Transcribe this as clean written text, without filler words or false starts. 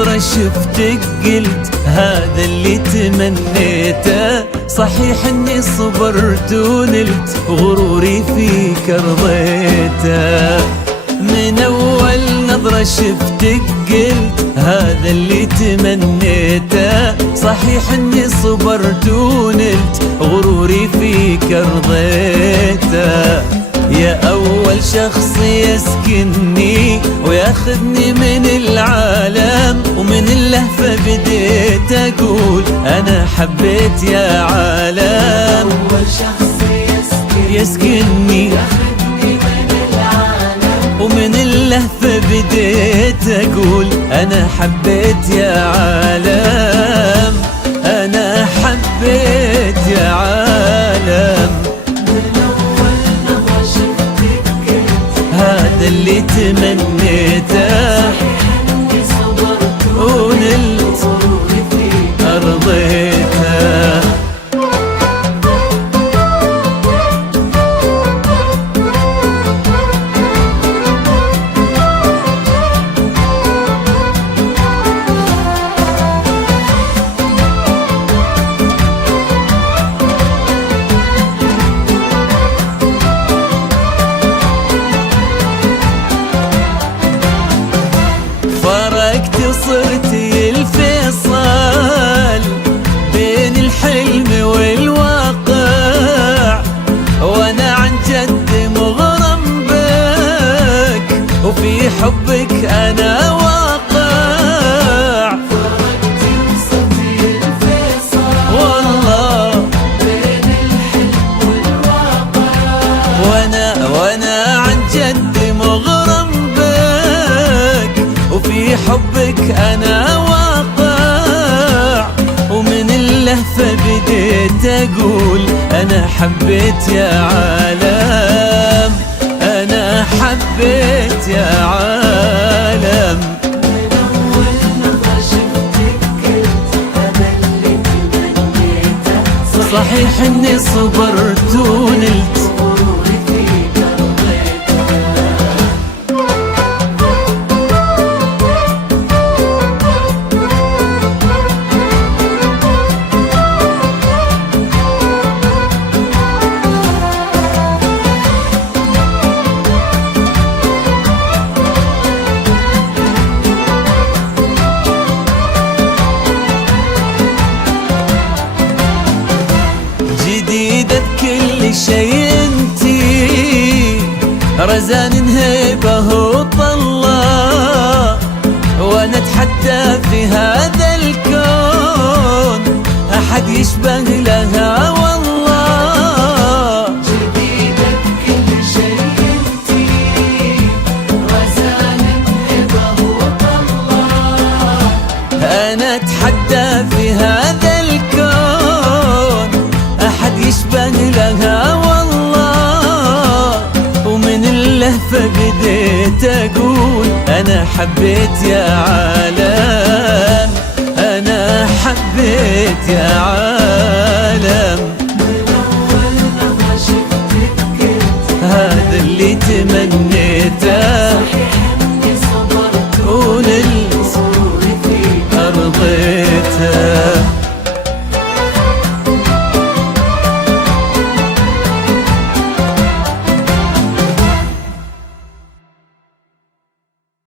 نظرة شفتك قلت هذا اللي تمنيته. صحيح اني صبرت ونلت غروري فيك رضيته. من اول نظرة شفتك قلت هذا اللي تمنيته. صحيح اني صبرت ونلت غروري فيك رضيته. يا أول شخص يسكنني وياخذني من العالم، ومن اللهفة بديت أقول أنا حبيت يا عالم. أول شخص يسكنني ياخذني من العالم، ومن اللهفة بديت أقول أنا حبيت يا عالم. أنا حبيت يا عالم. هذا اللي تمنيته. إني صبرت ونلت غروري فيك رضيته. صرت الفيصل بين الحلم والواقع، وانا عن جد مغرم بك وفي حبك انا واقع. فرقت وصلت الفيصل والله بين الحلم والواقع، وانا عن جد مغرم بك وفي حبك أنا واقع. ومن اللهفة بديت أقول أنا حبيت يا عالم. أنا حبيت يا عالم. من أول نظرة شفتك قلت هذا اللي تمنيته. صحيح إني صبرت ونلت غروري فيك رضيته. جديدة بكل شيء انتي، رزان هيبة وطلة، وانا اتحدى في هذا الكون احد يشبه لها والله. جديدة بكل شيء انتي، رزان هبة وطلة، انا اتحدى في هذا الكون احد يشبه لها والله. ومن اللهفة بديت اقول انا حبيت يا عالم. انا حبيت يا عالم. من أول نظرة شفتك قلت هذا اللي تمنيته. صحيح